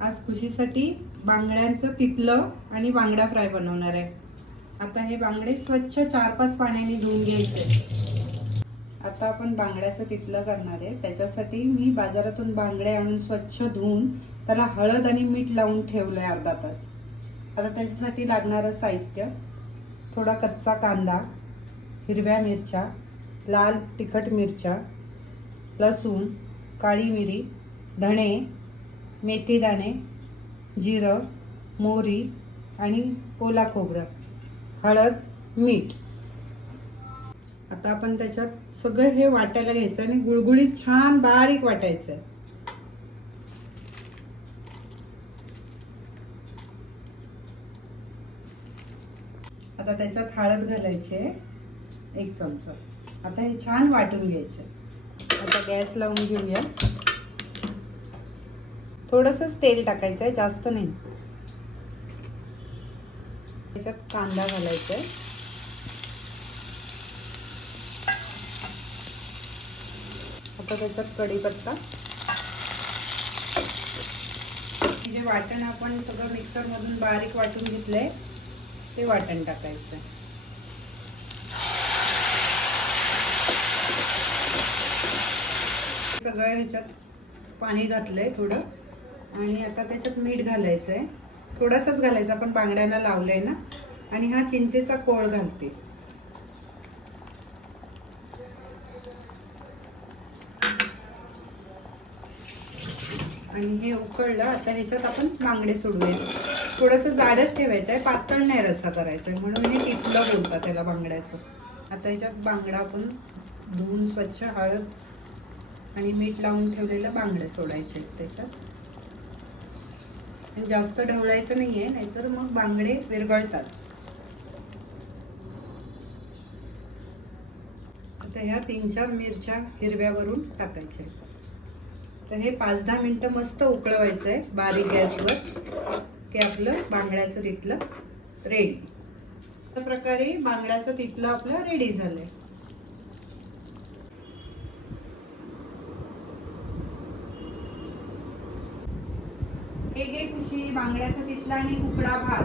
आज खुशीसाठी बांगड्यांचं तितलं आणि बांगडा फ्राय बनवणार आहे। आता हे बांगडे स्वच्छ 4-5 पाण्याने धुवून घ्यायचे। आता आपण बांगड्याचं तितलं करणार आहे। त्याच्यासाठी मी बाजारातून बांगडे आणून स्वच्छ धुवून त्याला हळद आणि मीठ लावून ठेवलंय अर्धा तास। आता त्याच्यासाठी लागणारं साहित्य, थोडा कच्चा कांदा, हिरव्या मिरच्या, लाल तिखट मिरच्या, लसूण, काळी मिरी, धणे, मेथी दाणे, जिरं, मोहरी आणि ओला खोबरं, हळद, मीठ। आता आपण त्याच्यात सगळं हे वाटायला घ्यायचं आणि गुळगुळीत छान बारीक वाटायचं। आता त्याच्यात हळद घालायचे 1 चमचा। आता हे छान वाटून घ्यायचं। आता गॅस लावून घेऊया। थोडंसं तेल टाकायचं आहे, जास्त नाही। त्याच्यात कांदा घालायचा आहे, आता त्याच्यात कढीपत्ता, जे वाटण आपण सगळं मिक्सर मधून बारीक वाटून घेतलंय ते वाटण टाकायचं। सगळं ह्याच्यात पाणी घातलंय थोडं आणि आता त्याच्यात मीठ घालायचंय, थोडंसंच घालायचं, आपण बांगड्यांना लावलंय ना। आणि हा चिंचेचा कोळ घालते। आणि हे उकळलं, आता ह्याच्यात आपण बांगडे सोडूया। थोडंसं जाडच ठेवायचं आहे, पातळ नाही रस्सा करायचा आहे, म्हणून हे तितलं बोलतात त्याला बांगड्याचं। आता ह्याच्यात बांगडा आपण धुवून स्वच्छ हळद आणि मीठ लावून ठेवलेलं बांगडे सोडायचे त्याच्यात। जास्त ढवळायचं नाहीये, नाहीतर मग बांगडे विरघळतात। आता ह्या 3-4 मिरच्या हिरव्यावरून टाकायच्या। तर हे 5-10 मिनिटं मस्त उकळवायचंय बारीक गॅसवर, की आपलं बांगड्याचं तितलं रेडी। अशा प्रकारे बांगड्याचं तितलं आपलं रेडी झालंय। हे घे खुशी, बांगड्याचं तितलं आणि उकडा भात।